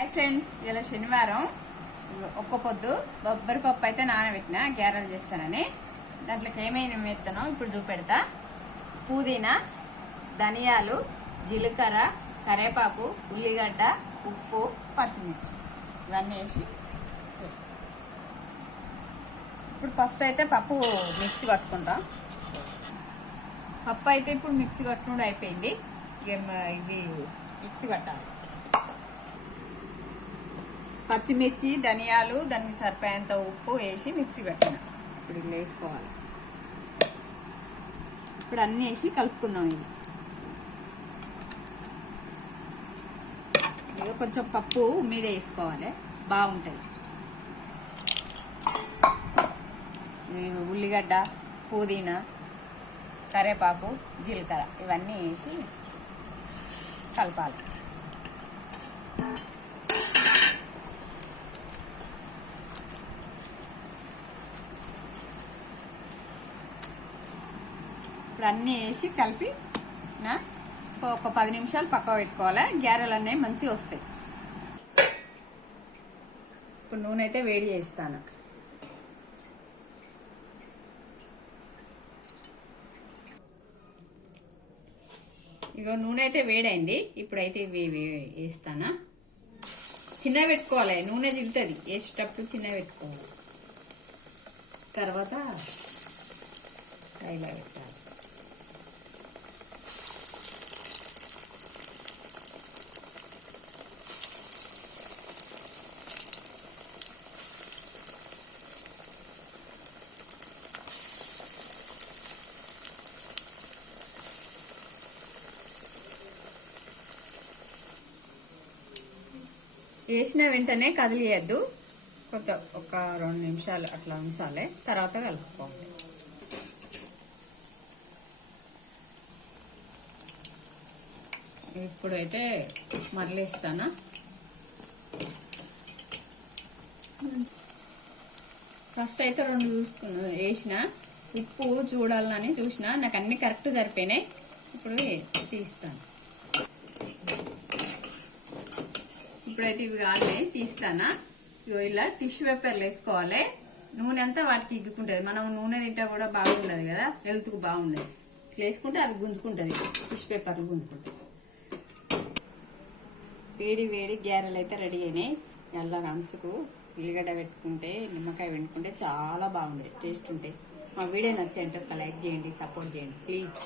Hi friends, ఇలా శనివారం ఒక్క పొద్దు బొబ్బరి పప్పు అయితే నానబెట్టిన గ్యారెలు చేస్తానని. దాంట్లోకి ఏమైనా వేస్తానో ఇప్పుడు చూపెడతా. పుదీనా, ధనియాలు, జీలకర్ర, కరివేపాకు, ఉల్లిగడ్డ, ఉప్పు, పచ్చిమిర్చి ఇవన్నీ వేసి చేస్తాం. ఇప్పుడు ఫస్ట్ అయితే పప్పు మిక్సీ పట్టుకుంటాం. పప్పు అయితే ఇప్పుడు మిక్సీ పట్టుకుంటూ అయిపోయింది. ఇవి మిక్సీ పట్టాలి. పచ్చిమిర్చి, ధనియాలు, దానికి సరిపోయేంత ఉప్పు వేసి మిక్సీ పెట్టిన. ఇప్పుడు ఇలా వేసుకోవాలి. ఇప్పుడు అన్నీ వేసి కలుపుకుందాం. ఇది కొంచెం పప్పు మీద వేసుకోవాలి, బాగుంటుంది. ఉల్లిగడ్డ, పుదీనా, కరివేపాకు, జీలకర్ర ఇవన్నీ వేసి కలపాలి. ఇప్పుడు అన్నీ వేసి కలిపి ఒక 10 నిమిషాలు పక్క పెట్టుకోవాలి. గ్యారెలు అన్నీ మంచిగా వస్తాయి. ఇప్పుడు నూనె అయితే వేడి చేస్తాను. ఇగో నూనె అయితే వేడైంది. ఇప్పుడైతే ఇవి వేస్తానా. చిన్న పెట్టుకోవాలి, నూనె జిగుతుంది. వేసేటప్పుడు చిన్న పెట్టుకోవాలి. తర్వాత ఇలా పెట్టాలి. వేసిన వెంటనే కదిలియద్దు. ఒక 2 నిమిషాలు అట్లా ఉంచాలి. తర్వాత కలుపుకోవాలి. ఇప్పుడైతే మరలేస్తానా. ఫస్ట్ అయితే 2 వేసిన. ఉప్పు చూడాలని చూసిన, నాకు అన్ని కరెక్ట్ సరిపోయినాయి. ఇప్పుడు తీస్తాను. ఇప్పుడైతే ఇవి కాలే తీస్తానా. ఇలా టిష్యూ పేపర్లు వేసుకోవాలి. నూనె అంతా వాటికి ఇగ్గుకుంటుంది. మనం నూనె తింటే కూడా బాగుండదు కదా, హెల్త్కు బాగుండదు. ఇట్లా వేసుకుంటే అది గుంజుకుంటుంది. టిష్యూ పేపర్లు గుంజుకుంటుంది. వేడి వేడి గ్యారెలు అయితే రెడీ అయినాయి. నల్లగా అంచుకు ఉల్లిగడ్డ పెట్టుకుంటే, నిమ్మకాయ పెట్టుకుంటే చాలా బాగుంటాయి, టేస్ట్ ఉంటాయి. మా వీడియో నచ్చేంటే ఒక లైక్ చేయండి, సపోర్ట్ చేయండి ప్లీజ్.